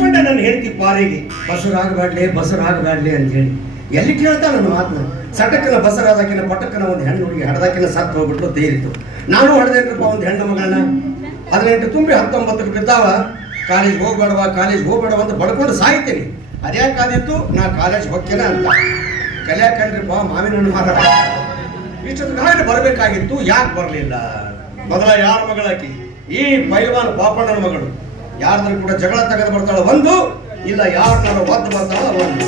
ಬೇಡ್ಕೊಂಡೆ ನನ್ನ ಹೆಂಡತಿ ಪಾರಿಗೆ ಬಸರಾಗಬೇಡ್ಲಿ ಅಂತ ಹೇಳಿ ಎಲ್ಲಿ ಕೇಳ್ತಾ ನನ್ನ ಮಾತನ್ನ ಸಟಕ್ಕನ ಬಸರಾದಾಕಿನ ಪಟಕ್ಕನ ಒಂದು ಹೆಣ್ಣು ಹುಡುಗಿ ಹಡದಾಕಿನ ಸತ್ತು ಹೋಗ್ಬಿಟ್ಟು ತೇರಿತು. ನಾನು ಹೊಡೆದೇನ್ರಪ್ಪ ಒಂದು ಹೆಣ್ಣು ಮಗಳನ್ನ 18 ತುಂಬಿ 19 ಬಿದ್ದಾವ. ಕಾಲೇಜ್ ಹೋಗ್ಬೇಡವಾ ಅಂತ ಬಡ್ಕೊಂಡು ಸಾಯ್ತೀನಿ. ಅದ್ಯಾಕಾದಿತ್ತು ನಾ ಕಾಲೇಜ್ ಹೋಗ್ತೇನೆ ಅಂತ ಕಲಿಯಾಕಂಡ್ರಿಪ್ಪ ಮಾವಿನ ಹಣ್ಣು ಮಾರಾಟ ಇಷ್ಟೊತ್ತಿಗೆ ಬರಬೇಕಾಗಿತ್ತು. ಯಾಕೆ ಬರಲಿಲ್ಲ? ಮೊದಲ ಯಾರ ಮಗಳಾಕಿ? ಈ ಪೈಲ್ವಾನ್ ಪಾಪಣ್ಣನ ಮಗಳು. ಯಾರ್ದ್ರ ಕೂಡ ಜಗಳ ತೆಗೆದು ಬರ್ತಾಳ ಒಂದು, ಇಲ್ಲ ಯಾರನ್ನಾರ ಒದ್ದು ಬರ್ತಾಳ ಒಂದು.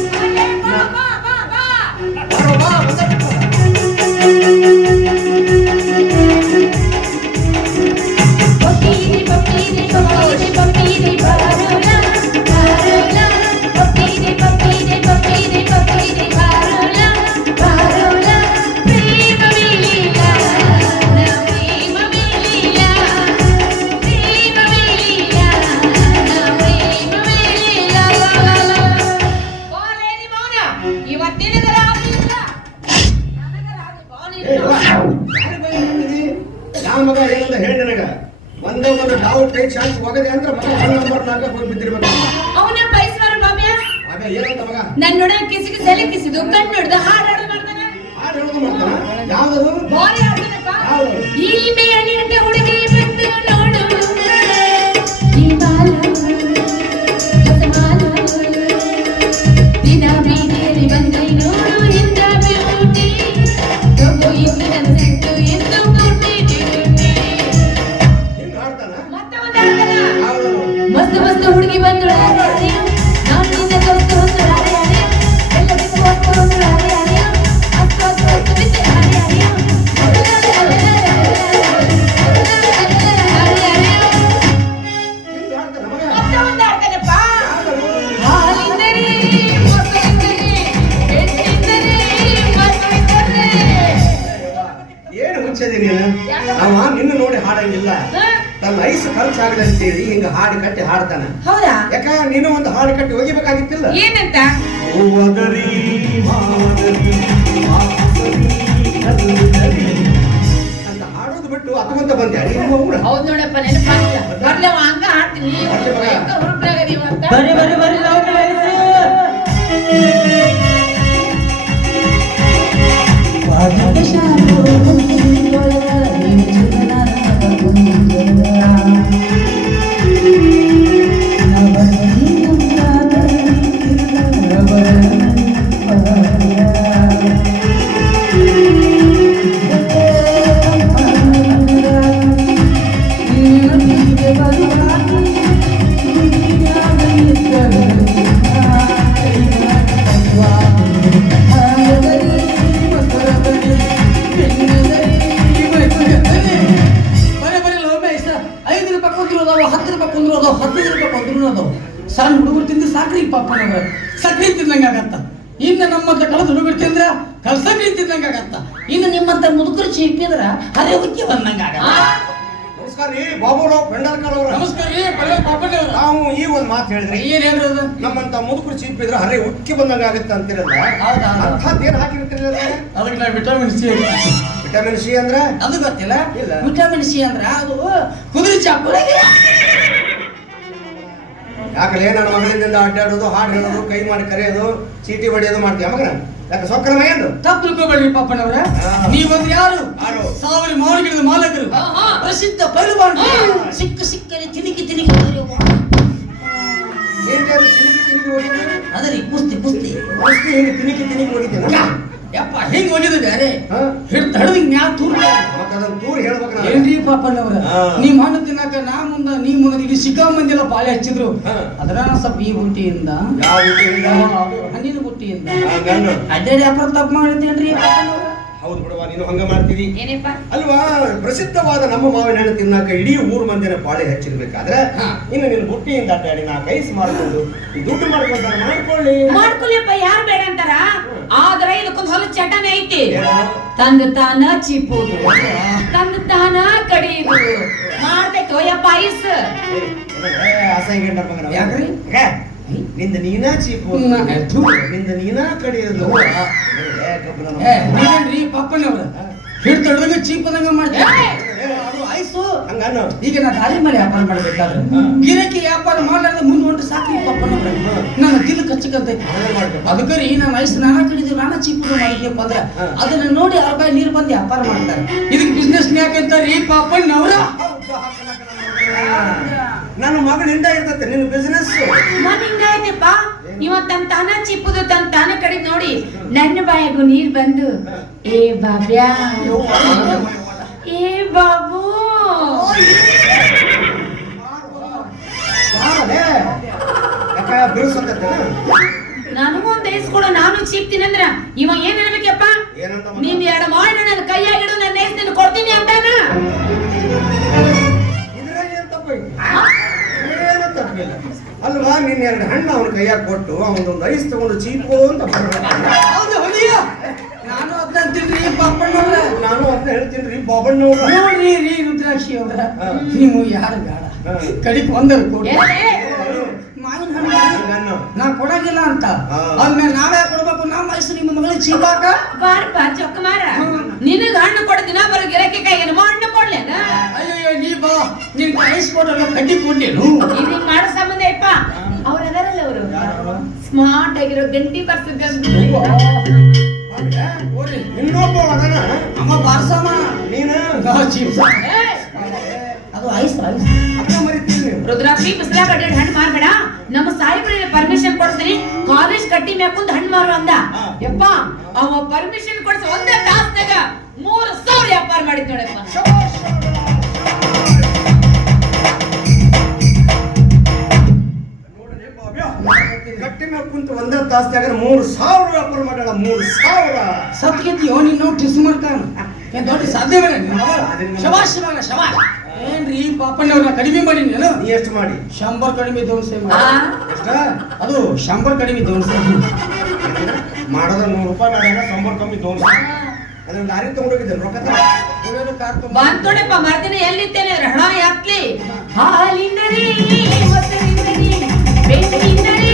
ಮಗ ಏನಂತ ಹೇಳಿ ನನಗ ಒಂದೇ ಒಂದು ಡೌಟ್ ಐದು ಚಾನ್ಸ್ ಹೋಗದೆ ಅಂದ್ರೆ ಮಗ ನಂಬರ್ 4 ಹೋಗಿ ಬಿದ್ದಿರ್ಬೇಕು. ಅವನ ಪೈಸ್ವಾರ ಬಾಬ್ಯ ಆಗ ಏನಂತ ಮಗ ನನ್ನ ನೋಡ ಕಿಸಿಗೆ ಸೆಲೆ ಕಿಸಿದು ಕಣ್ಣು ನೋಡ್ದ ಹಾಡು ಮಾಡ್ತಾನೆ. ಹಾಡು ಹೇಳೋದು ಮಾಡ್ತಾನ? ಯಾವ್ದು ಬಾರಿ ಆಡ್ತಾನಪ್ಪ. ಈ ಬೇಯನಿಂದ ಹುಡುಗಿ ಬಂದು ನೋಡು ಈ ಬಾಲ ಕಸಮಾಲ ದಿನ ಬೀದಿಯಲ್ಲಿ ಬಂದು ನೋಡು ಇಂದ ಬ್ಯೂಟಿ ಗಬ್ಬು ಇಂದಿನ ಸೆಟ್ಟು ಎಂದು ಮಸ್ತ್ ಹುಡುಗಿ ಬಂದು ನಾನು ನಿನ್ನ ಕಲಿತು ಏನು ಹುಚ್ಚದಿ ಅವ ನಿನ್ನ ನೋಡಿ ಹಾಡಂಗಿಲ್ಲ. ತನ್ನ ಐಸು ಖರ್ಚಾಗಲಿ ಅಂತೇಳಿ ಹಿಂಗ ಹಾಡು ಕಟ್ಟಿ ಹಾಡ್ತಾನ. ಹೌದಾ? ಯಾಕ ನೀನು ಒಂದು ಹಾಡು ಕಟ್ಟಿ ಹೋಗಿಬೇಕಾಗಿತ್ತಿಲ್ಲ? ಏನಂತ? ಅಂತ ಹಾಡೋದು ಬಿಟ್ಟು ಅತವಂತ ಬಂದೆ. ಹೌದು ನೋಡಪ್ಪ, ನೆನಪಾಗಿಲ್ಲ. ಬರ್ಲವ ಹಂಗ ಹಾಡ್ತೀನಿ. ಸಣ್ಣ ಹುಡುಗರು ತಿಂದು ಸಾಕ್ರಿ ಪಾಪನವ್ರ ಸಕ್ರಿ ತಿಂದಂಗ ಆಗತ್ತ. ಇನ್ನು ನಮ್ಮಂತ ಕಳೆದ ಹುಡುಗರು ತಿಂದ್ರ ಕಲ್ಸಕ್ರಿ ತಿಂದಂಗ ಆಗತ್ತ. ಇನ್ನು ನಿಮ್ಮಂತ ಮುದುಕರು ಚೀಪಿದ್ರ ಅದೇ ಉಕ್ಕಿ ಬಂದಂಗ ಆಗತ್ತ. ನಮಸ್ಕಾರ ರೀ ಬಾಬುರಾವ್ ಪೆಂಡಲ್ಕರ್ ಅವ್ರ. ನಮಸ್ಕಾರ ರೀ ಪಾಪಣ್ಣವ್ರ. ನಾವು ಈ ಒಂದು ಮಾತು ಹೇಳಿದ್ರಿ. ಏನ್ ಹೇಳ್ರದ? ನಮ್ಮಂತ ಮುದುಕರು ಚೀಪಿದ್ರ ಹರೇ ಉಕ್ಕಿ ಬಂದಂಗ ಆಗತ್ತ ಅಂತಿರಲ್ಲ. ಏನ್ ಹಾಕಿರ್ತಿರಲ್ಲ? ಅದಕ್ಕೆ ನಾವು ವಿಟಮಿನ್ ಸಿ. ವಿಟಮಿನ್ ಸಿ ಅಂದ್ರ ಅದು ಗೊತ್ತಿಲ್ಲ. ವಿಟಮಿನ್ ಸಿ ಅಂದ್ರ ಅದು ಕುದುರೆ ಚಾಕುಳಗೆ. ಯಾಕಲೇ ನನ್ನ ಮಗಳಿಂದ ಅಡ್ಡಾಡೋದು, ಹಾಡು ಹೇಳೋದು, ಕೈ ಮಾಡಿ ಕರೆಯೋದು, ಚೀಟಿ ಹೊಡೆಯೋದು ಮಾಡ್ತೀಯ ಮಗನ? ಯಾಕೆ ಸೊಕ್ಕನ ಮೈಯಂದು? ತಪ್ಪು ತಿಳ್ಕೊಬೇಡ್ರಿ ಪಾಪಣ್ಣವ್ರ. ನೀವೊಂದು ಯಾರು? 1000 ಮಾವನಗಿಡದ ಮಾಲಕರು, ಪ್ರಸಿದ್ಧ ಪೈಲ್ವಾನ್. ಸಿಕ್ಕಲ್ಲಿ ತಿನಿಕಿ ಅದರಿ ಕುಸ್ತಿ ಹಿಂಗೆ ತಿನಿಕಿ ಹೊಡಿತೇನೆ. ಯಪ್ಪ ಹಿಂಗ್ ಹೋಗಿದ್ದು ಬೇರೆ ಹಿಡ್ದು ಮ್ಯಾ ತೂರ್ ತೂರ್ ಹೇಳ್ಬೇಕು. ಏನ್ರಿ ಪಾಪಣ್ಣವ್ರ, ನೀವ್ ಹಣ್ಣು ತಿನ್ನಕ ನಾ ಮುಂದ ನೀ ಮುಂದ ಇಲ್ಲಿ ಸಿಕ್ಕಾ ಮಂದಿಲ್ಲ ಪಾಳೆ ಹಚ್ಚಿದ್ರು. ಅದರ ಸ್ವಲ್ಪ ಈ ಬುಟ್ಟಿಯಿಂದ ಹಣ್ಣಿನ ಬುಟ್ಟಿಯಿಂದ ಅಡ್ಡಾಡಿ ವ್ಯಾಪಾರ ತಪ್ಪು ಮಾಡಿದ್ದೇನ್ರಿ ಪಾಪಣ್ಣವ್ರ. ಹೌದು ಬಿಡವಾ, ನೀನು ಹಂಗ ಮಾಡ್ತೀವಿ ಏನಪ್ಪ ಅಲ್ವಾ? ಪ್ರಸಿದ್ಧವಾದ ನಮ್ಮ ಮಾವಿನ ಹಣ್ಣು ತಿನ್ನಾಕ ಇಡೀ ಊರ್ ಮಂದಿನ ಪಾಳೆ ಹಚ್ಚಿರ್ಬೇಕಾದ್ರೆ ಇನ್ನು ನಿನ್ನ ಬುಟ್ಟಿಯಿಂದ ಅಡ್ಡಾಡಿ ನಾ ಕೈಸ್ ಮಾಡ್ಕೊಂಡು ದುಡ್ಡು ಮಾಡ್ಕೊಳ್ಳಿಪ್ಪ. ಯಾರು ಬೇಡ ಅಂತಾರ? ಆದ್ರೆ ಇದಕ್ಕೊಂದು ಹೊಲ ಚಟನೆ ಐತಿ. ತಂದು ತಾನ ಚೀಪುದು, ತಂದು ತಾನ ಕಡಿಯುದು ಮಾಡ್ಬೇಕು. ಯಪ್ಪ ಐಸ್ ಅಸಹ್ಯ ಯಾಕ್ರಿ? ನಿಂದ ನೀನಾ ಚೀಪು, ನಿಂದ ನೀನಾ ಕಡಿಯೋದು. ನೀವೇನ್ರಿ ಪಾಪಣ್ಣವ್ರ ಹಿಡ್ತಡ್ದಂಗ ಚೀಪದಂಗ ಮಾಡ್ತೀವಿ. ಅದು ಐಸು ಹಂಗ ನಾನು ಈಗ ನಾ ದಾರಿ ಮೇಲೆ ವ್ಯಾಪಾರ ಮಾಡ್ಬೇಕಾದ್ರೆ ಗಿರಕಿ ವ್ಯಾಪಾರ ಮಾಡಲಾರ್ದ ಮುಂದೆ ಹೊಂಟು ಸಾಕ್ರಿ ಪಪ್ಪನ ನನ್ನ ದಿಲ್ ಕಚ್ಚಕಂತೈತಿ ಅದಕ್ಕೆ ರೀ ನಾನು ಐಸ್ ನಾನ ಕಡಿದು ನಾನ ಚೀಪು ಮಾಡಿದ್ಯಪ್ಪ ಅಂದ್ರೆ ಅದನ್ನ ನೋಡಿ ಅವ್ರ ಬಾಯಿ ನೀರು ಬಂದು ವ್ಯಾಪಾರ ಮಾಡ್ತಾರೆ ಇದಕ್ಕೆ ಬಿಸ್ನೆಸ್ ಯಾಕಂತಾರೀ ಪಾಪಣ್ಣವ್ರ ನನ್ನ ಮಗಳಿಂದ ಇರ್ತತೆ ನಿನ್ನ ಬಿಸ್ನೆಸ್ ಮನ್ ಹಿಂಗಾಯ್ತಪ್ಪ ಇವತ್ ತನ್ ತಾನ ಚಿಪ್ಪುದು ತನ್ ತಾನ ಕಡೆ ನೋಡಿ ನನ್ನ ಬಾಯಾಗೂ ನೀರ್ ಬಂದು ಏ ಬಾಬ್ಯಾ ಏ ಬಾಬು ನನಗೂ ಒಂದ್ ಐಸ್ಕೊಡು ನಾನು ಚೀಪ್ತೀನಿ ಅಂದ್ರ ಇವ ಏನ್ ಹೇಳ್ಬೇಕಪ್ಪ ನೀನ್ ಎರಡು ಮಾಡಿ ನನ್ನ ಕೈಯಾಗಿಡು ನನ್ನ ಐಸ್ ನಿನ್ ಕೊಡ್ತೀನಿ ಅಂತಾನ ಅಲ್ವಾ ನೀನ್ ಎರಡು ಹಣ್ಣು ಅವನ ಕೈಯಾಗ ಕೊಟ್ಟು ಅವನೊಂದು ಐಸ್ ತಗೊಂಡು ಚೀಪು ಅಂತ ನಾನು ಅದನ್ನ ಅಂತೀನ್ರಿ ಪಾಪಣ್ಣವ್ರ ನಾನು ಅದನ್ನ ಹೇಳ್ತೀನಿ ಬಾಬಣ್ಣವ್ರ ನೋಡ್ರಿ ರೀ ರುದ್ರಾಕ್ಷಿ ಅವ್ರ ನೀವು ಯಾರು ಬೇಡ ಕಡಿಕ್ ಒಂದರು ಕೊಡಿ ಮಾವಿನ ಹಣ್ಣು ನಾ ಕೊಡಂಗಿಲ್ಲ ಅಂತ ಆದ್ಮೇಲೆ ನಾವೇ ಕೊಡ್ಬೇಕು ನಮ್ಮ ವಯಸ್ಸು ನಿಮ್ಮ ಮಗಳಿಗೆ ಚೀಪಾಕ ಬಾರಪ್ಪ ಚೊಕ್ಕ ಮಾರ ನಿನಗ ಹಣ್ಣು ಕೊಡ ದಿನ ಬರೋ ಗಿರಕ್ಕೆ ಕೈಗೆ ಹಣ್ಣು ಕೊಡ್ಲೇನ ಅಯ್ಯೋ ನೀ ಬಾ ನಿನ್ ಐಸ್ ಕೊಡಲ್ಲ ಕಡ್ಡಿ ಕೊಡ್ಲೇನು ಇದು ಮಾಡೋ ಸಂಬಂಧ ಅಪ್ಪ ಅವ್ರ ಅದಾರಲ್ಲ ಅವರು ಸ್ಮಾರ್ಟ್ ಆಗಿರೋ ಗಂಟಿ ಬರ್ಸದ್ ಇನ್ನೊಬ್ಬ ಅದನ್ನ ಅಮ್ಮ ಬಾರ್ಸಮ್ಮ ನೀನು ಅದು ಐಸ್ ಐಸ್ ಅಕ್ಕ ಮರಿತೀನಿ ರುದ್ರಾಕ್ಷಿ ಬಿಸ್ಲಾಗ ಅಡ್ಡಾಡಿ ಹಣ್ಣು ಮಾರ್ಬೇಡ ನಮ್ಮ ಸಾಹೇಬ್ರಿಗೆ ಪರ್ಮಿಷನ್ ಕೊಡ್ತೀನಿ ಕಾಲೇಜ್ ಕಟ್ಟಿ ಮ್ಯಾಕುಂದ ಹಣ್ಣು ಮಾರು ಅಂದ ಯಪ್ಪ ಅವ ಪರ್ಮಿಷನ್ ಕೊಡ್ಸ ಒಂದೇ ತಾಸ್ನಾಗ 3,000 ವ್ಯಾಪಾರ ಮಾಡಿದ್ ನೋಡಪ್ಪ ಗಟ್ಟಿ ಮೇಲೆ ಕುಂತು ಒಂದೇ ತಾಸ್ನಾಗ 3,000 ವ್ಯಾಪಾರ ಮಾಡ್ಯಾಳ 3,000 ಸತ್ಗೆತಿಯೋ ನೀನು ಟಿಸ್ ಮಾಡ್ತಾನ ಏನ್ ದೊಡ್ಡ ಸಾಧ್ಯವಿಲ್ಲ ಶಬಾಷ್ ಮಗ ಶಬಾಷ್ ಏನ್ರಿ ಪಾಪಣ್ಣವ್ರನ್ನ ಕಡಿಮೆ ಮಾಡಿ ನೀನು ನೀ ಎಷ್ಟು ಮಾಡಿ 100 ಕಡಿಮೆ ದೋನ್ಸೆ ಅದು 100 ಕಡಿಮೆ ದೋನ್ಸೆ ಮಾಡೋದ 100 ರೂಪಾಯಿ ಮಾಡ್ಯಾನ 100 ಕಮ್ಮಿ ದೋನ್ಸ ಅದನ್ನ ಲಾರಿ ತಗೊಂಡೋಗಿದ್ದೆ ರೊಕ್ಕ ಬಂದ್ ನೋಡಪ್ಪ ಮರ್ದಿನ ಎಲ್ಲಿದ್ದೇನೆ ಹಣ ಯಾತ್ಲಿ ಹಾಲಿಂದರಿ ಮೊಸರಿಂದರಿ ಬೆಂಕಿಯಿಂದರಿ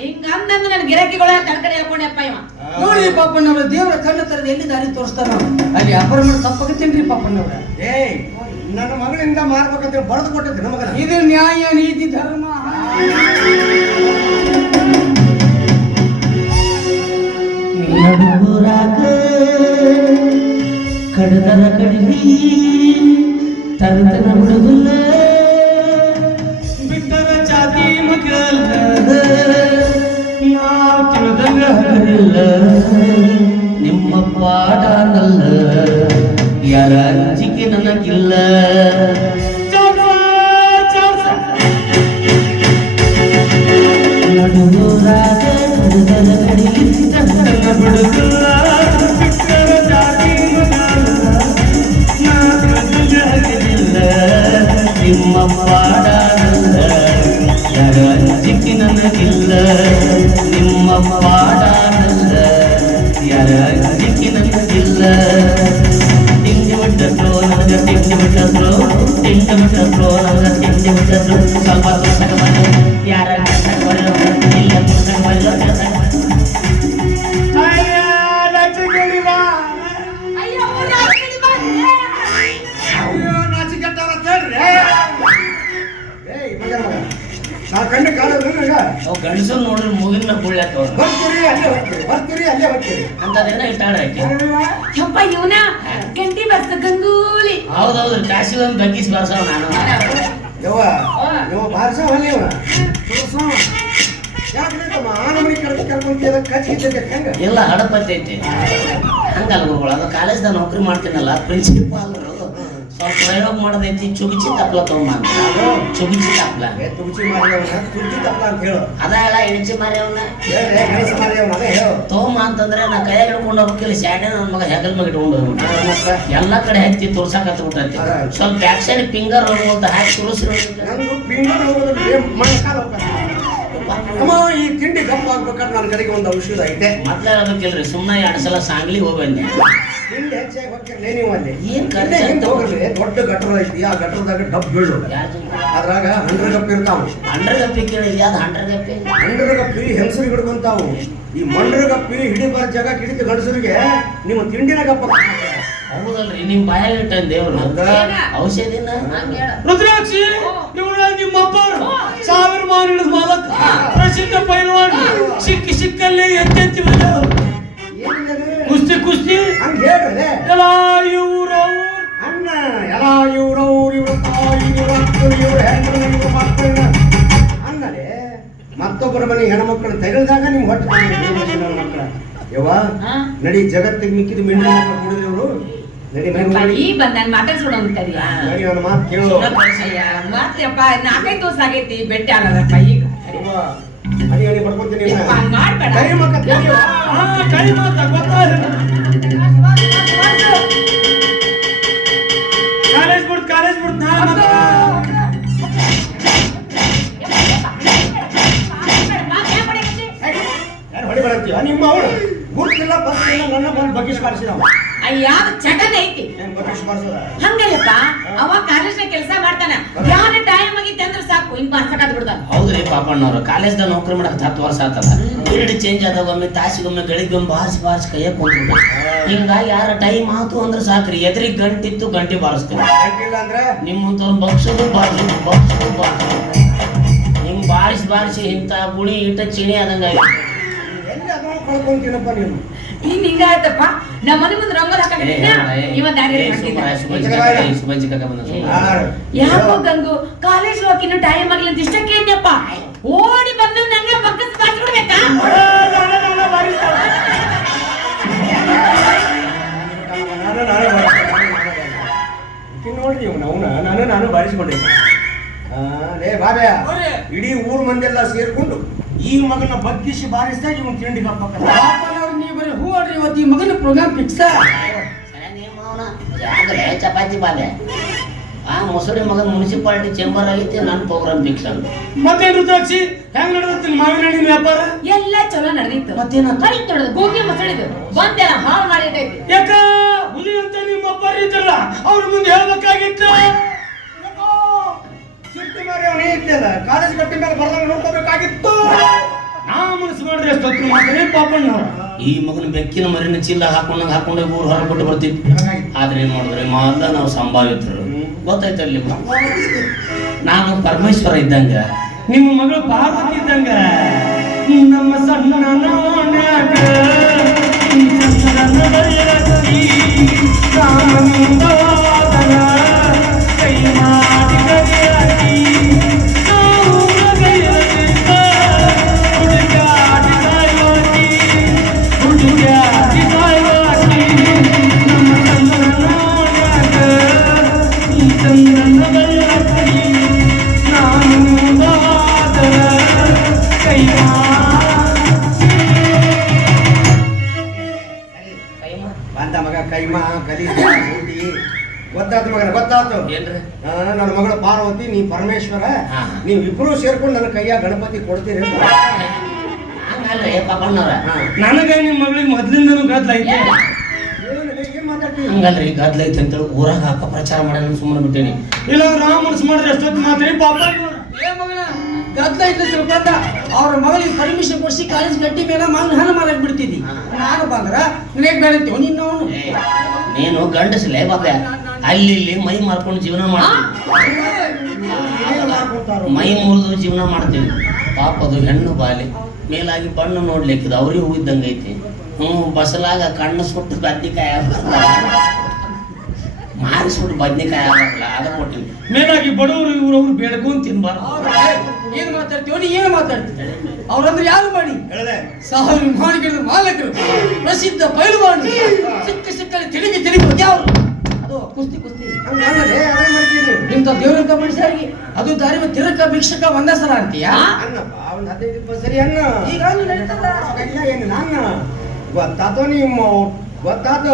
ಹಿಂಗ ಅಂದಂದು ನನ್ನ ಗಿರಾಕಿಗಳ ತಡ್ಕಡೆ ಹಾಕೊಂಡೆಪ್ಪ ಇವ ನೋಡಿ ಪಾಪಣ್ಣವ್ರ ದೇವರ ಕಣ್ಣು ತರದ ಎಲ್ಲಿ ದಾರಿ ತೋರಿಸ್ತಾನ ಅಲ್ಲಿ ವ್ಯಾಪಾರ ಮಾಡಿ ತಪ್ಪಾಗತ್ತೇನ್ರಿ ಪಾಪಣ್ಣವ್ರ ಏಯ್ ನನ್ನ ಮಗಳಿಂದ ಮಾರ್ಬೇಕಂತ ಬರೆದು ಕೊಟ್ಟಿದ್ದೆ ನಮ್ಮ ಮಗನ ಇದು ನ್ಯಾಯ ನೀತಿ ಧರ್ಮ ಕಡದರ ಕಡಿಮೆ ತರತನ ಹುಡುಗುಲ್ಲ ಬಿಟ್ಟರ ಜಾತಿ ಮಗಲ್ಲ ತಿಳಿದಂಗ ಹಗರಿಲ್ಲ ನಿಮ್ಮ ಪಾಡನಲ್ಲ ಯಾರ ಅಂಜಿಕೆ ನನಗಿಲ್ಲ ನಡುವರಾಗ ಕಡದರ ಕಡಿಮೆ ತರತನ ಹುಡುಗುಲ್ಲ ಬಿಟ್ಟರ ಜಾತಿ ನಿಮ್ಮ ಪಾಡನಲ್ಲ ಯಾರ ಅಂಜಿಕೆ ನನಗಿಲ್ಲ ನಿಮ್ಮ ಪಾಡನಲ್ಲ ಯಾರ ಅಂಜಿಕೆ ನನಗಿಲ್ಲ ತಿಂಡಿ ಬಿಟ್ಟ ಸ್ಲೋ ನನಗ ತಿಂಡಿ ಬಿಟ್ಟ ಸ್ಲೋ ತಿಂಡಿ ಬಿಟ್ಟ ಸ್ಲೋ ನನಗ ತಿಂಡಿ ಬಿಟ್ಟ ಸ್ಲೋ ಸ್ವಲ್ಪ ಪುಸ್ತಕ ಬಂದು ಯಾರ ಇಲ್ಲ ಪುಸ್ತಕ ಬಂದು ನಾ ಕಣ್ಣು ಕಾಣೋದು ಗಂಡಸು ನೋಡ್ರಿ ಮೂಗಿನ ಬುಳ್ಳಾಕ ಬರ್ತೀರಿ ಅಲ್ಲೇ ಹೋಗ್ತೀರಿ ಅಂತದೇನ ಇಟ್ಟಾಳ ಯಪ್ಪ ಇವನ ಗಂಟಿ ಬರ್ಸ ಗಂಗೂಲಿ ಹೌದೌದು ಕಾಶಿ ಒಂದು ಬಗ್ಗಿಸಿ ಬರ್ಸವ ನಾನು ಯವ್ವ ನೀವು ಬಾರಿಸವಲ್ಲ ಇವ ಯಾಕೆ ಬೇಕಮ್ಮ ಆನಮನಿ ಕರ್ಕೊಂಡ್ ಕಚ್ಚಿದ್ದಕ್ಕೆ ಹೆಂಗ ಎಲ್ಲ ಹಡಪತಿ ಐತಿ ಹಂಗಲ್ಲ ಗುರುಗಳು ಅದು ಕಾಲೇಜ್ದಾಗ ನೌಕರಿ ಮಾಡ್ತೀನಲ್ಲ ಪ್ರಿನ್ಸಿಪಾಲ್ ಸ್ವಲ್ಪ ಪ್ರಯೋಗ ಮಾಡೋದೈತಿ ಚುಗಿಚಿ ತಪ್ಲ ತಗೊಂಬ ಚುಗಿಚಿ ತಪ್ಲ ತುಗಿ ಮಾರ್ಯವನ ತುಗಿ ತಪ್ಲ ಅಂತ ಹೇಳು ಅದ ಎಲ್ಲ ಇಣಚಿ ಮಾರ್ಯವನ ಕೆಲಸ ಮಾರ್ಯವನ ಅದೇ ಹೇಳು ತಗೊಂಬ ಅಂತಂದ್ರೆ ನಾ ಕೈಯಾಗ ಹಿಡ್ಕೊಂಡು ಹೋಗ್ಬೇಕಿಲ್ಲ ಸ್ಯಾಡೆ ನನ್ನ ಮಗ ಹೆಗಲ್ ಮಗ ಇಟ್ಕೊಂಡು ಹೋಗ್ಬಿಟ್ಟು ಎಲ್ಲ ಕಡೆ ಹತ್ತಿ ತೋರ್ಸಾಕತ್ತ ಬಿಟ್ಟೈತಿ ಸ್ವಲ್ಪ ಬ್ಯಾಕ್ ಸೈಡ್ ಫಿಂಗರ್ ಹೋಗ್ಬೋದು ಹಾಕಿ ತುಳಸ್ರಿ ನಂದು ಪಿಂಗರ್ ಹೋಗೋದ್ರೆ ಮಣ್ಕಾಲ ಅಮ್ಮ ಈ ತಿಂಡಿ ಗಪ್ಪ ಆಗ್ಬೇಕಾದ್ರೆ ನನ್ನ ಕಡೆಗೆ ಒಂದು ಔಷಧ ಐತೆ ಮೊದ್ಲು ಹೇಳ್ಬೇಕಿಲ್ರಿ ಸುಮ್ಮನೆ 2 ಸಲ ಸಾಂಗ್ಲಿ ಹೋಗ್ಬಂದೆ ತಿಂಡಿ ಹೆಚ್ಚಾಗಿ ಹೋಗ್ತಿರ್ಲೇ ನೀವು ಅಲ್ಲಿ ಏನ್ ಖರ್ಚು ಹೆಂಗ್ ಹೋಗ್ರಿ ದೊಡ್ಡ ಗಟ್ರ ಐತಿ ಆ ಗಟ್ರದಾಗ ಡಬ್ ಬೀಳು ಅದ್ರಾಗ 100 ಗಪ್ ಇರ್ತಾವ 100 ಗಪ್ಪಿ ಕೇಳಿದ್ಯಾ ಅದು 100 ಗಪ್ಪಿ 100 ಗಪ್ಪಿ ಹೆಂಗಸರಿಗೆ ಹಿಡ್ಕೊಂತಾವು ಈ 100 ಗಪ್ಪಿ ಹಿಡಿಬಾರ ಜಾಗ ಹಿಡಿತ ಗಂಡಸರಿಗೆ ನಿಮ್ಮ ತಿಂಡಿನ ಗಪ್ಪ ಹೌದಲ್ರಿ ನಿಮ್ ಬಾಯಲ್ಲಿ ಇಟ್ಟ ದೇವ್ರು ಏನ? ಔಷಧಿನ ಹಂಗ್ ಹೇಳ. ರುದ್ರಾಕ್ಷಿ ಇವಳ ನಿಮ್ಮ ಅಪ್ಪರು 1000 ಮಾನಿನ ಮಾಲಕ ಪ್ರಸಿದ್ಧ ಪೈಲ್ವಾನ್ ಸಿಕ್ಕಲ್ಲಿ ಎತ್ತೆತ್ತಿ ಬಂದವರು ಕುಸ್ತಿ ಕುಸ್ತಿ ಹಂಗ ಹೇಳ್ರೆ ಎಲ್ಲ ಇವ್ರವ್ರು ಅಣ್ಣ ಎಲ್ಲ ಇವ್ರವ್ರು ಇವ್ರ ತಾಯಿ ಇವ್ರ ಅಕ್ಕರು ಇವ್ರ ಹೆಣ್ಣು ಇವ್ರ ಮಕ್ಕಳನ್ನ ಅನ್ನಲೇ ಮತ್ತೊಬ್ಬರ ಮನೆ ಹೆಣ್ಮಕ್ಳು ತೆಗೆದಾಗ ನಿಮ್ ಹೊಟ್ಟೆ ಮಕ್ಕಳ ಯವ್ವ ಹಾ? ನಡಿ ಜಗತ್ತಿಗೆ ಮಿಕ್ಕಿದ ಮಿಂಡ ಮಕ್ಕಳು ಕುಡಿದ್ರು ಇವರು ನಡಿ ಮನೆ ಯಪ್ಪ, ಮಾಡಿ ಈ ಬಂದ್ ನಾನು ಮಾತಾಡ್ಸ್ಕೊಂಡು ಹೋಗ್ತಾರಿ ನಡಿ ನನ್ನ ಮಾತು ಕೇಳು ಮಾತ್ರಪ್ಪ 4-5 ದಿವಸ ಆಗೈತಿ ಭೇಟಿ ಆಗಲ್ಲಪ್ಪ ಈಗ ಯವ್ವ, ಅಡಿ ಅಡಿ ಬರ್ಕೊತೀನಿ ಯಪ್ಪ, ಹಂಗ್ ಮಾಡ್ಬೇಡ. ಕೈ ಮಕ್ಕ ತಿಳಿಯವ್ವ. ಕೈ ಮಾತ ಗೊತ್ತಾಗ ಕಾಲೇಜ್ ಬಿಡ್ತು ನಾಳೆ ಮತ್ತೆ ಯಾರು ಹೊಡಿ ಬರಂತೀವ ನಿಮ್ಮ ಅವಳು ಗುರುತಿಲ್ಲ ಬರ್ತಿಲ್ಲ ನನ್ನ ಬಂದು ಬಗ್ಗಿಸಿ ಬಾರಿಸಿದವ ಯಾವ ಚಟನ ಐತಿ ಏನ್ ಬಗ್ಗಿಸಿ ಬಾರಿಸದ ಹಂಗಲ್ಲಪ್ಪ ಅವ ಕಾಲೇಜ್ನ ಕೆಲಸ ಮಾಡ್ತಾನ ಯಾರ ಟೈಮ್ ಆಗಿತ್ತು ಅಂದ್ರೆ ಸಾಕು ಹಿಂಗ್ ಮಾಡ್ಸಕಾದ್ ಬಿಡ್ತಾನ ಹೌದ್ರಿ ಪಾಪಣ್ಣವ್ರು ಕಾಲೇಜ್ದಾಗ ನೌಕರಿ ಮಾಡಕ್ 10 ವರ್ಷ ಆತಲ್ಲ ಪೀರಿಯಡ್ ಚೇಂಜ್ ಆದಾಗ ಒಮ್ಮೆ ತಾಸಿಗೊಮ್ಮೆ ಗಳಿಗೊಮ್ಮೆ ಬಾರಿಸಿ ಕೈಯಾಗ ಕುಂತ್ಬಿಟ್ಟು ಹಿಂಗಾಗಿ ಯಾರ ಟೈಮ್ ಆತು ಅಂದ್ರೆ ಸಾಕ್ರಿ ಎದುರಿಗೆ ಗಂಟಿತ್ತು ಗಂಟಿ ಬಾರಿಸ್ತೀವಿ ಗಂಟಿಲ್ಲ ಅಂದ್ರೆ ನಿಮ್ಮಂತವ್ರು ಬಗ್ಸೋದು ಹಿಂಗ್ ಬಾರಿಸಿ ಇಂಥ ಗುಣಿ ಇಟ್ಟ ಚಿಣಿ ಆದಂಗ ಎಲ್ಲಿ ಅದನ್ನ ಕಳ್ಕೊಂತೀನಪ್ಪ ನೀನು ಇನ್ ಹಿಂಗ ಆಯ್ತಪ್ಪ ನಮ್ಮ ಮನೆ ಮುಂದೆ ರಂಗೋಲಿ ಹಾಕಿದ್ನ ಇವ ದಾರಿ ಯಾಕೋ ಗಂಗು ಕಾಲೇಜ್ ಹೋಗಿನ ಟೈಮ್ ಆಗ್ಲಿ ಅಂತ ಇಷ್ಟಕ್ಕೆ ಏನ್ಯಪ್ಪ ಓಡಿ ಬಂದು ನಂಗೆ ಬಗ್ಗಸ್ ಬಾಚ್ಬಿಡ್ಬೇಕಾ ನೋಡ್ರಿ ನಾನು ಬಾರಿಸಿಕೊಂಡೆ ಲೇ ಬಾಬೆ ಇಡೀ ಊರ್ ಮಂದಿಯೆಲ್ಲ ಸೇರ್ಕೊಂಡು ಈ ಮಗನ ಬಗ್ಗಿಸಿ ಬಾರಿಸಿದಾಗ ಇವನ್ ತಿಂಡಿ ಪಾಪನವ್ರು ನೀವು ಬರೀ ಹೂ ಅಡ್ರಿ ಇವತ್ತು ಈ ಮಗನ ಪ್ರೋಗ್ರಾಮ್ ಫಿಕ್ಸ್ ಚಪಾತಿ ಬಾಲೆ ಆ ಮುಸುಳಿ ಮಗನ ಮುನ್ಸಿಪಾಲಿಟಿ ಚೇಂಬರ್ ಆಗೈತಿ ನನ್ನ ಪ್ರೋಗ್ರಾಮ್ ಫಿಕ್ಸ್ ಅಂತ ಮತ್ತೆ ರುದ್ರಾಕ್ಷಿ ಹೆಂಗ್ ನಡೆದತ್ತಿ ಮಾವಿನ ಹಣ್ಣಿನ ವ್ಯಾಪಾರ ಎಲ್ಲ ಚಲೋ ನಡೆದಿತ್ತು ಮತ್ತೇನ ಕಡಿಕ್ ನೋಡೋದು ಗೋಗಿ ಮಸಳಿದು ಬಂದೆಲ್ಲ ಹಾಳು ಮಾಡಿಟ್ಟೈತಿ ಯಾಕ ಹುಲಿ ಅಂತ ನಿಮ್ಮ ಅಪ್ಪ ಇದ್ರಲ್ಲ ಅವ್ರ ಮುಂದೆ ಹೇಳ್ಬೇಕಾಗಿತ್ತು ಸಿಟ್ಟು ಮಾರಿ ಅವನೇ ಇದ್ದಲ್ಲ ಕಾಲೇಜ್ ಕಟ್ಟಿ ಮೇಲೆ ಬರ್ದಂಗ ನೋಡ್ಕೋಬೇಕಾಗಿತ್ತು ನಾ ಮನಸ್ಸು ಮಾಡಿದ್ರೆ ಎಷ್ಟೊತ್ತು ಮಾತ್ರ ಪಾಪಣ್ಣವ್ರ ಈ ಮಗನ ಬೆಕ್ಕಿನ ಮರಿನ ಚೀಲ ಹಾಕೊಂಡು ಊರು ಹೊರಬಿಟ್ಟು ಬರ್ತಿದ್ವಿ ಆದ್ರೆ ಏನ್ ಮಾಡಿದ್ರೆ ಮೊದಲ ನಾವು ಸಂಭಾವಿತರು ಗೊತ್ತಾಯ್ತಲ್ಲಿ ನಾನು ಪರಮೇಶ್ವರ ಇದ್ದಂಗ ನಿಮ್ಮ ಮಗಳು ಪಾರ್ವತಿ ಇದ್ದಂಗ ನಮ್ಮ ಸಣ್ಣ ನೋಡ್ಯಾಕ ಚಂದ್ರನ ಬಯಲಲ್ಲಿ ಕಾಮನಿಂದವಾದನ ಕೈ ಮಾಡಿ ಕರೆಯಾಗಿ ನಾವು ಬಗೆಯಲಿದ್ದ ಹುಡುಗಾಡಿ ಸಾಯ್ವಾಟಿ ನಮ್ಮ ಚಂದ್ರನ ನೋಡ್ಯಾಕ ಈ ಚಂದ್ರನ ಬಯಲಲ್ಲಿ ನಾನು ಕೈ ಬಂದ ಮಗ ಕೈಮಾ ಕಲಿ ಗೊತ್ತಾಯ್ತು ಮಗನ ಗೊತ್ತಾಯ್ತು ಏನ್ರಿ ನನ್ನ ಮಗಳು ಪಾರ್ವತಿ ನೀ ಪರಮೇಶ್ವರ ಹಾ. ನೀವು ಇಬ್ರು ಸೇರ್ಕೊಂಡು ನನ್ನ ಕೈಯಾಗ ಗಣಪತಿ ಕೊಡ್ತೀರಿ ಹಂಗಲ್ರಿ ಪಾಪಣ್ಣವ್ರ ನನಗ ನಿಮ್ಮ ಮಗಳಿಗೆ ಮೊದ್ಲಿಂದನೂ ಗದ್ಲ ಐತೆ ಏನ್ ಮಾತಾಡ್ತೀವಿ ಹಂಗಲ್ರಿ ಗದ್ಲ ಐತೆ ಅಂತೇಳಿ ಊರಾಗ ಅಪಪ್ರಚಾರ ಮಾಡೋಣ ಸುಮ್ಮನೆ ಬಿಟ್ಟೇನಿ ಇಲ್ಲ ರಾಮ ಮನಸ್ಸು ಮಾಡಿದ್ರೆ ಎಷ್ಟೊತ್ತು ಮಾತ್ರ ಪಾಪ ಏ ಮಗನ ಗದ್ಲ ಇದ್ದ ತಿಳ್ಕೊಂಡ ಅವ್ರ ಮಗಳಿಗೆ ಪರ್ಮಿಷನ್ ಕೊಡ್ಸಿ ಕಾಲೇಜ್ ಗಟ್ಟಿ ಮೇಲೆ ಮಾವಿನ ಹಣ್ಣು ಮಾರಕ್ ಬಿಡ್ತಿದ್ದಿ ನಾನು ಬಂದ್ರ ನಿನಗೆ ಬೆಳಿತೀವಿ ನಿನ್ನ ಅವನು ಏ, ನೀನು ಗಂಡಸಲೇ ಬಾಬೆ ಅಲ್ಲಿ ಇಲ್ಲಿ ಮೈ ಮಾರ್ಕೊಂಡು ಜೀವನ ಮಾಡ್ತೀವಿ ಮೈ ಮುರಿದು ಜೀವನ ಮಾಡ್ತೀವಿ ಪಾಪ ಅದು ಹೆಣ್ಣು ಬಾಲಿ ಮೇಲಾಗಿ ಬಣ್ಣ ನೋಡ್ಲಿಕ್ಕಿದ ಅವ್ರಿಗೆ ಹೋಗಿದ್ದಂಗೆ ಐತಿ ಬಸಲಾಗ ಕಣ್ಣು ಸುಟ್ಟು ಬದ್ನಿಕಾಯಿ ಮಾರಿಸ್ಬಿಟ್ಟು ಬದ್ನಿಕಾಯಿ ಆಗಲ್ಲ ಅದ ಕೊಟ್ಟಿವಿ ಮೇಲಾಗಿ ಬಡವರು ಇವ್ರವ್ರು ಬೇಡ್ಕೊಂಡ್ ತಿನ್ಬಾರ್ದು ಏನ್ ಮಾತಾಡ್ತೀವಿ ನೀ ಏನು ಮಾತಾಡ್ತೀವಿ ಅವ್ರಂದ್ರೆ ಯಾರು ಮಾಡಿ ಹೇಳಿದೆ 1000 ಮಾಣಿಗಿಡಿದ ಮಾಲಕರು ಪ್ರಸಿದ್ಧ ಪೈಲ್ವಾನ್ ಸಿಕ್ಕಲ್ಲಿ ತಿರುಗಿ ಯಾರು ಅದು ಕುಸ್ತಿ ಹಂಗಲ್ಲೇ ಅದನ್ನ ಮಾಡ್ತೀವಿ ನೀವು ಇಂಥ ದೇವರಂತ ಮನುಷ್ಯರಿಗೆ ಅದು ದಾರಿ ತಿರಕ ಭಿಕ್ಷಕ ಒಂದೇ ಸಲ ಅಂತೀಯಾ ಅನ್ನಪ್ಪ ಒಂದು 15-20 ಸರಿ ಅನ್ನ ಈಗ ನೀನ್ ಹೇಳ್ತಲ್ಲ. ಇಲ್ಲ ಏನು ನನ್ನ ಗೊತ್ತಾತೋ ನಿಮ್ಮ ಗೊತ್ತಾತ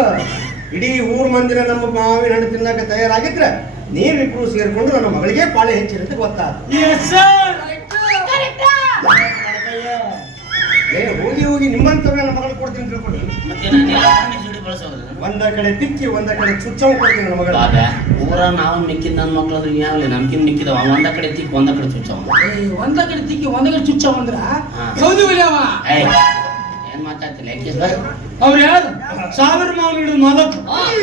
ಇಡೀ ಊರ್ ಮಂದಿರ ನಮ್ಮ ಮಾವಿನ ಹಣ್ಣು ತಿನ್ನಕ ತಯಾರಾಗಿದ್ರೆ ನೀವಿಬ್ರು ಸೇರ್ಕೊಂಡು ನನ್ನ ಮಗಳಿಗೆ ಪಾಳೆ ಹೆಚ್ಚಿರಂತ ಗೊತ್ತಾತ ಏ ಹೋಗಿ ನಿಮ್ಮಂತವ್ರು ನನ್ನ ಮಗಳು ಕೊಡ್ತೀನಿ ತಿಳ್ಕೊಂಡು ಮತ್ತೆ ನಾನು ಯಾವ ಜೋಡಿ ಬಳಸೋದಿಲ್ಲ ಒಂದ ಕಡೆ ತಿಕ್ಕಿ ಒಂದ ಕಡೆ ಚುಚ್ಚವ್ ಕೊಡ್ತೀನಿ ನನ್ನ ಮಗಳ ಬಾಬೆ ಊರ ನಾವು ಮಿಕ್ಕಿದ ನನ್ನ ಮಕ್ಳು ಯಾವಲಿ ನಮ್ಕಿನ್ ಮಿಕ್ಕಿದವ ಒಂದ ಕಡೆ ತಿಕ್ಕಿ ಒಂದ ಕಡೆ ಚುಚ್ಚವ ಒಂದ ಕಡೆ ತಿಕ್ಕಿ ಒಂದ ಕಡೆ ಚುಚ್ಚ ಅಂದ್ರ ಹಾ. ಹೌದು ಅವ ಏಯ್ ಏನ್ ಮಾತಾಡ್ತಿಲ್ಲ ಯಾಕೆ ಅವ್ರು ಯಾರು 1000 ಮಾವಿನ ಗಿಡದ ಮಾಲಕ್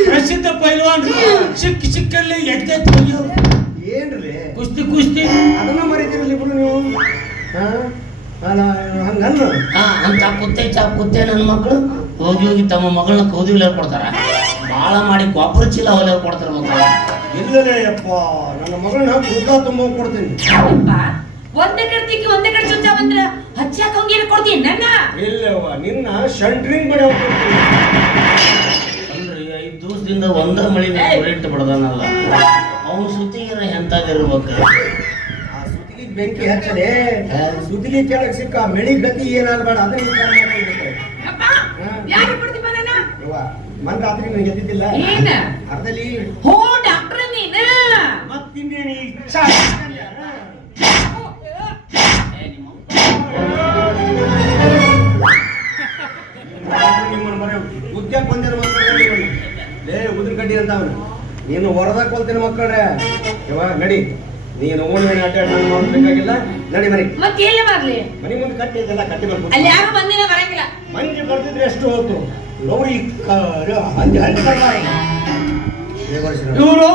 ಪ್ರಸಿದ್ಧ ಪೈಲ್ವಾನ್ ಸಿಕ್ಕಲ್ಲಿ ಎದ್ದೆ ಏನ್ರಿ ಕುಸ್ತಿ ಕುಸ್ತಿ ಅದನ್ನ ಮರಿತೀರಲ್ಲ ಇಬ್ರು ನೀವು ಹಂಗನ್ನು ಅಂತ ಕುತ್ತೆ ನನ್ನ ಮಕ್ಕಳು ಹೋಗಿ ಹೋಗಿ ತಮ್ಮ ಮಗಳನ್ನ ಕೌದಿಲ್ಲ ಕೊಡ್ತಾರ ಬಾಳ ಮಾಡಿ ಗೊಬ್ಬರ ಚೀಲ ಹೊಲ ಕೊಡ್ತಾರ ಮಕ್ಕಳು. ಇಲ್ಲಲೇ ಯಪ್ಪ ನನ್ನ ಮಗಳನ್ನ ದುಡ್ಡ ತುಂಬ ಕೊಡ್ತೀನಿ. ಒಂದೇ ಕಡೆ ತಿಕ್ಕಿ ಒಂದೇ ಕಡೆ ಚುಚ್ಚ ಬಂದ್ರ ಹಚ್ಚಾಕ ಹಂಗೇನ ಕೊಡ್ತೀನಿ ನನ್ನ ಇಲ್ಲವ್ವ ನಿನ್ನ ಶಂಟ್ರಿಂಗ್ ಬಡಿ ಅಲ್ರಿ 5 ದಿವಸದಿಂದ ಒಂದ ಮಳಿ ಇಟ್ಟು ಬಿಡದಾನಲ್ಲ ಅವನು ಸುತ್ತಿಗಿರ ಎಂತದಿರ್ಬೇಕು. ಆ ಸುತ್ತಿಗೆ ಬೆಂಕಿ ಹಚ್ಚಲೆ ಸುತ್ತಿಗೆ ಕೆಳಗೆ ಸಿಕ್ಕ ಮೆಳಿ ಗತಿ ಏನಾಗಬೇಡ ಅದನ್ನ ವಿಚಾರ ಮಾಡ್ಕೊಂಡಿದ್ದೆ. ಯಾರು ಕೊಡ್ತೀಪ ನನ್ನ ಯವ್ವ ಮನ್ ರಾತ್ರಿ ನನಗೆ ಎದ್ದಿದ್ದಿಲ್ಲ ಏನ ಅರ್ಧಲಿ ಹೋ ಡಾಕ್ಟರ್ ನೀನ ಮತ್ತಿನ್ನೇನು ಇಚ್ಛಾ ಉದ್ಯೋಗ ಬಂದಿರೋ ಮಕ್ಕಳು ಲೇ ಉದ್ರ ಕಡ್ಡಿ ಅಂತ ಅವನು ನೀನು ಹೊರದಾಗ ಕೊಲ್ತೀನಿ ಮಕ್ಕಳ್ರೆ ಇವಾಗ ನಡಿ ನೀನು ಓಣಿ ಆಟ ಮಾಡ್ಬೇಕಾಗಿಲ್ಲ ನಡಿ ಮನೆ ಮತ್ತೆ ಎಲ್ಲ ಮಾಡ್ಲಿ ಮನೆ ಮುಂದೆ ಕಟ್ಟಿ ಇದೆಲ್ಲ ಕಟ್ಟಿ ಅಲ್ಲಿ ಬರ್ಬೋದು ಯಾರು ಬಂದಿಲ್ಲ ಬರಂಗಿಲ್ಲ ಮಂಜಿ ಬರ್ತಿದ್ರೆ ಎಷ್ಟು ಹೋತು ನೋಡಿ ಇವ್ರು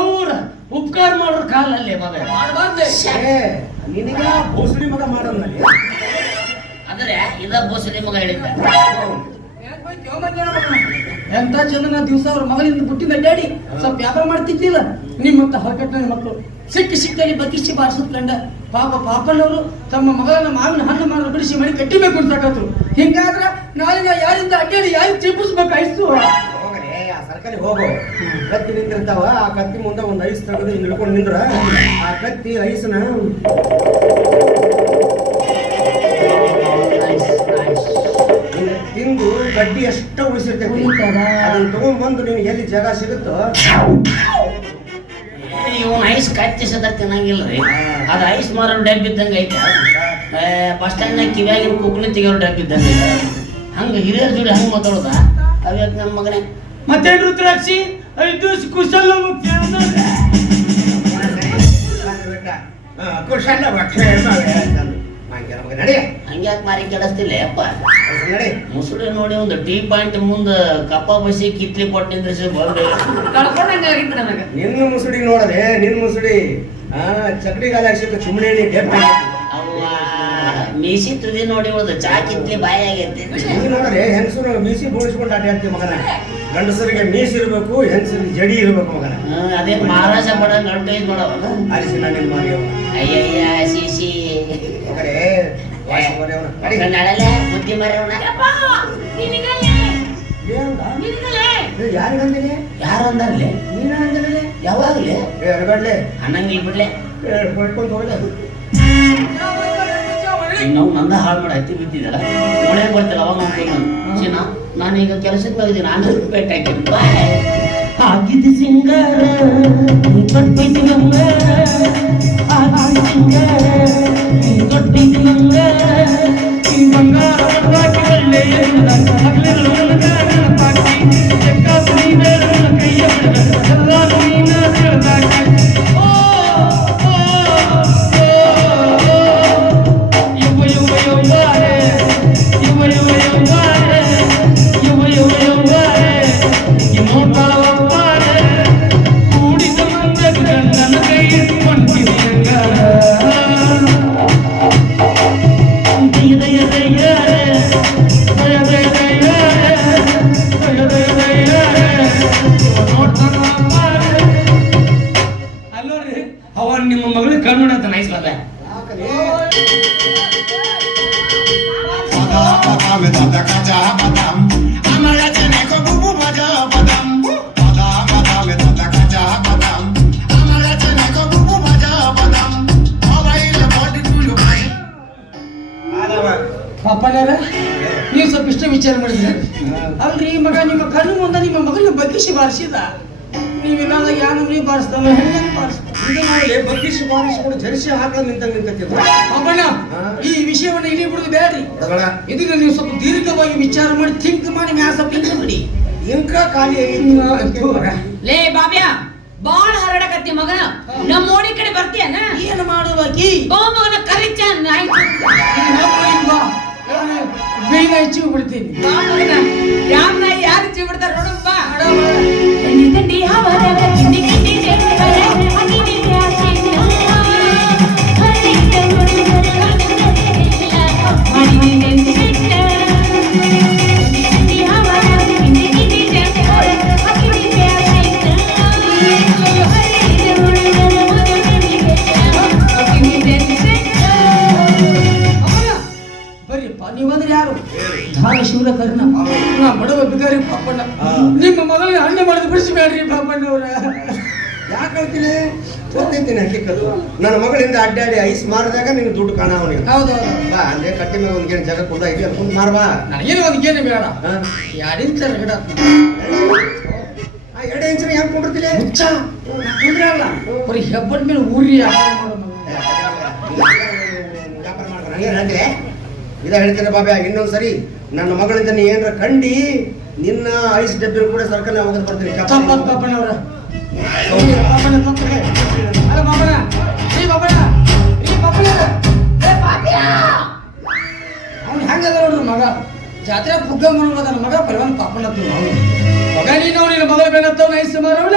ಉಪಕಾರ ಮಾಡೋರ್ ಕಾಲಲ್ಲೇ ಮಗ ನಿನಗ ಭೋಸಡಿ ಮಗ ಮಾಡೋದ್ನಲ್ಲಿ ಅಂದ್ರೆ ಇದ ಬೋಸಡಿ ಮಗ ಹೇಳಿದ್ದ. ಎಂತ ಚಂದನ ದಿವಸ ಅವ್ರ ಮಗಳಿಂದ ಹುಟ್ಟಿದ ಡ್ಯಾಡಿ ಸ್ವಲ್ಪ ವ್ಯಾಪಾರ ಮಾಡ್ತಿದ್ದಿಲ್ಲ ನಿಮ್ಮಂತ ಹೊರಕಟ್ಟಿನ ಮಕ್ಕಳು ಸಿಕ್ಕಲ್ಲಿ ಬಗ್ಗಿಸಿ ಬಾರಿಸೋದ್ ಕಂಡ ಪಾಪನವರು ತಮ್ಮ ಮಗಳನ್ನ ಮಾವಿನ ಹಣ್ಣು ಮಾರಲು ಬಿಡಿಸಿ ಮನೆ ಕಟ್ಟಿಬೇಕು ಅಂತಕತ್ರು. ಹಿಂಗಾದ್ರ ನಾಳೆ ಯಾರಿಂದ ಅಡ್ಡಾಡಿ ಯಾರು ಚಿಪ್ಪಿಸ್ಬೇಕಾಯ್ತು. ಹೋಗಲೇ ಆ ಸರ್ಕಲ್ ಹೋಗು ಕತ್ತಿ ನಿಂತಿರ್ತಾವ ಆ ಕತ್ತಿ ಮುಂದೆ ಒಂದು ಐಸ್ ತೆಗೆದು ಹಿಂಗ್ ಹಿಡ್ಕೊಂಡು ನಿಂದ್ರ ಆ ಕತ್ತಿ ಐಸ್ನ ತಿಂದು ಗಡ್ಡಿ ಎಷ್ಟ ಉಳಿಸಿರ್ತೈತಿ ಅದನ್ನ ತಗೊಂಡ್ಬಂದು ನೀನು ಎಲ್ಲಿ ಜಾಗ ಸಿಗುತ್ತೋ ಇವನ್ ಐಸ್ ಕಚ್ಚಿಸದ ತಿನ್ನಂಗಿಲ್ರಿ ಅದ ಐಸ್ ಮಾರೋ ಡಬ್ಬ ಇದ್ದಂಗ ಐತ ಬಸ್ ಸ್ಟ್ಯಾಂಡ್ ನಾಗ ಕಿವ್ಯಾಗಿನ ಕುಕ್ಲಿ ತೆಗಿಯೋ ಡಬ್ಬ ಇದ್ದಂಗ ಹಂಗ ಹಿರಿಯರ ಜೋಡಿ ಹಂಗ ಮಾತಾಡೋದ ಅವ್ಯಾಕ ನನ್ನ ಮಗನೇ ಮತ್ತೆ ರುದ್ರಾಕ್ಷಿ 5 ದಿವಸ ಕುಶಲ ಕುಶಲ ನಡಿ ಹಂಗ್ಯಾಕ್ ಮಾರಿ ಕೆಡಿಸ್ತಿಲ್ಲ ಅಪ್ಪ ನಡಿ ಮುಸುಳಿ ನೋಡಿ ಒಂದು ಟೀ ಪಾಯಿಂಟ್ ಮುಂದ ಕಪ್ಪ ಬಸಿ ಕಿತ್ಲಿ ಕೊಟ್ಟು ನಿಂದ್ರಿಸಿ ಬಂದು ಕಳ್ಕೊಂಡಂಗ ಆಗಿತ್ತು ನನಗ ನಿನ್ನ ಮುಸುಡಿ ನೋಡದೆ ನಿನ್ ಮುಸುಡಿ ಚಕ್ಡಿಗಾಲ ಹಾಕ್ಸಿಟ್ಟು ಚುಮ್ನೆ ಅವ್ವ ಮೀಸಿ ತುದಿ ನೋಡಿ ಒಂದು ಚಾ ಕಿತ್ಲಿ ಬಾಯಿ ಆಗೈತಿ ನೋಡ್ರೆ ಹೆಂಗಸರು ಮೀಸಿ ಬೋಳಿಸ್ಕೊಂಡು ಆಟ ಆಡ್ತೀವಿ ಮಗನ ಗಂಡಸರಿಗೆ ಮೀಸಿ ಇರ್ಬೇಕು ಹೆಂಗಸರಿಗೆ ಜಡಿ ಇರ್ಬೇಕು ಮಗನ ಅದೇನ್ ಮಹಾರಾಜ ಬಡ ಗಂಟೆ ಇದ್ ನೋಡವಲ್ಲ ಅರಿಸಿನ ನಿನ್ ಮಾರಿ ಅಯ್ಯಯ್ಯ ಸಿಸಿ ನಡಲೆ ಬುದ್ಧಿ ಮರೆಯವನ ಯಾರಿಗಂದಿನಿ ಯಾರು ಅಂದಾರ್ಲೆ ನೀನ ಅಂದಿನಿ ಯಾವಾಗ್ಲೆ ಹೇಳ್ಬೇಡ್ಲೆ ಅನ್ನಂಗಿಲ್ ಬಿಡ್ಲೆ ಹೊಡ್ಕೊಂಡು ಹೋಗ್ಲೆ ನಾವು ನಂದ ಹಾಳು ಮಾಡಿ ಹತ್ತಿ ಬಿದ್ದಿದ್ದಲ್ಲ ನೋಡೇ ಬರ್ತಿಲ್ಲ ಅವಾಗ ಚಿನ್ನ ನಾನೀಗ ಕೆಲಸಕ್ಕೆ ಹೋಗಿದ್ದೀನಿ ನಾನು ಭೇಟಿ ಹಾಕಿದ್ದು ಆಗಿದ್ದು ಸಿಂಗಾರ ಕೊಟ್ಟಿದ್ದು ಬಂಗಾರ ಆಗಿದ್ದು ಸಿಂಗಾರ ಕೊಟ್ಟಿದ್ದು ಬಂಗಾರ ಈ ಬಂಗಾರ ಹಾಕಿ ಒಳ್ಳೆ ಹಗಲಿರು ಪಾಕಿ ಚಕ್ಕಾಪುರಿ ಬೇಡ ಕೈಯ ಎಲ್ಲ ನೀನ ತಿಳ್ದಾಕಿ ಅವನ್ ನಿಮ್ಮ ಮಗಳಿಗೆ ಕಣ್ಣು ಅಂತ ನೈಸ್ಲಲ್ಲ ಪಾಪಣ್ಯಾರ ನೀವು ಸ್ವಲ್ಪ ಇಷ್ಟ ವಿಚಾರ ಮಾಡಿದ್ರಿ ಅಲ್ರಿ ಮಗ ನಿಮ್ಮ ಕಣ್ಣು ಮುಂದೆ ನಿಮ್ಮ ಮಗಳನ್ನ ಬಗ್ಗಿಸಿ ಬಾರಿಸಿದ ನೀವಿಲ್ಲಾದ ಯಾನು ನೀವು ಬಾರಿಸ್ತಾವ ಹೆಂಗೆ ಬಾರಿಸ್ತಾವ ಬಗ್ಗಿಸಿ ಬಾರಿಸ್ಕೊಂಡು ಜರ್ಸಿ ಹಾಕಲು ನಿಂತಿದ್ರು ಪಾಪಣ್ಣ ಈ ವಿಷಯವನ್ನ ಇಡೀ ಬಿಡುದು ಬೇಡ್ರಿ ಇದನ್ನ ನೀವು ಸ್ವಲ್ಪ ದೀರ್ಘವಾಗಿ ವಿಚಾರ ಮಾಡಿ ಥಿಂಕ್ ಮಾಡಿ ಮ್ಯಾಸ ಪಿಂಕ್ ಬಿಡಿ ಇಂಕ ಖಾಲಿ ಲೇ ಬಾಬ್ಯಾ ಬಾಳ ಹರಡಕತ್ತಿ ಮಗನ ನಮ್ಮ ಓಣಿ ಕಡೆ ಬರ್ತೀಯನ ಏನು ಮಾಡುವಾಕಿ ಮಗನ ಕರಿಚ ಬೇಗ ಹೆಚ್ಚು ಬಿಡ್ತೀನಿ ಯಾರ ನಾಯಿ ಯಾರು ಚಿ ಬಿಡ್ತಾರ ನೋಡಪ್ಪ ಪಾಪಣ್ಣ ಹಾ. ನಿಮ್ಮ ಮಗಳಿಗೆ ಹಣ್ಣು ಮಾಡಿದ್ ಬಿಡಿಸ್ಬೇಡ್ರಿ ಪಾಪಣ್ಣವ್ರ. ಯಾಕೆ ಹೇಳ್ತೀನಿ ಗೊತ್ತೈತೀನಿ ಹಕ್ಕಿಕ್ಕದು ನನ್ನ ಮಗಳಿಂದ ಅಡ್ಡಾಡಿ ಐಸ್ ಮಾರಿದಾಗ ನಿನಗೆ ದುಡ್ಡು ಕಾಣ ಅವನಿಗೆ ಹೌದೌದು. ಬಾ ಅಂದ್ರೆ ಕಟ್ಟಿ ಮೇಲೆ ಒಂದ್ ಗೇಣು ಜಾಗ ಕುಂದ ಐತಿ ಕುಂದ್ ಮಾರ್ಬಾ ನನಗೇನು ಒಂದು ಗೇನೆ ಬೇಡ. ಹಾ. 2 ಇಂಚ್ ಗಿಡ 2 ಇಂಚಿನ ಹೆಂಗ್ ಕೊಂಡಿರ್ತಿಲ್ಲ ಹುಚ್ಚ ಕುಂದ್ರಲ್ಲ ಬರೀ ಹೆಬ್ಬಟ್ ಮೇಲೆ ಊರಿ ವ್ಯಾಪಾರ ಮಾಡೋದು. ವ್ಯಾಪಾರ ಮಾಡ್ತಾರೆ ಹಂಗೆ ಹೇಳ್ತೀವಿ ಇದ ಹೇಳ್ತೇನೆ ಬಾಬ್ಯಾ ಇನ್ನೊಂದ್ಸರಿ ನನ್ನ ಮಗಳಿಂದ ನೀ ಏನ್ರ ಕಂಡಿ ನಿನ್ನ ಐಸ್ ಡಬ್ಬಿ ಕೂಡ ಸರ್ಕಲ್ ಹೋಗೋದು ಬರ್ತೀನಿ ತಪ್ಪತ್ ಪಾಪಣ್ಣವ್ರ. ಪಾಪಣ್ಣ ತಪ್ಪೆ. ಅಲ್ಲ ಪಾಪಣ್ಣ ರೀ ಪಾಪಣ್ಣ ರೀ ಪಾಪಣ್ಣ ಅವ್ನು ಹೆಂಗದ ನೋಡ್ರಿ ಮಗ ಜಾತ್ರೆ ಬುಗ್ಗ ಮಾಡೋದ ನನ್ನ ಮಗ ಪರಿವಾನ ಪಾಪಣ್ಣ ಅವನು ಮಗ ನೀನು ನಿನ್ನ ಮಗಳ ಬೇಡತ್ತವ ನೈಸ್ ಮಾರವಳ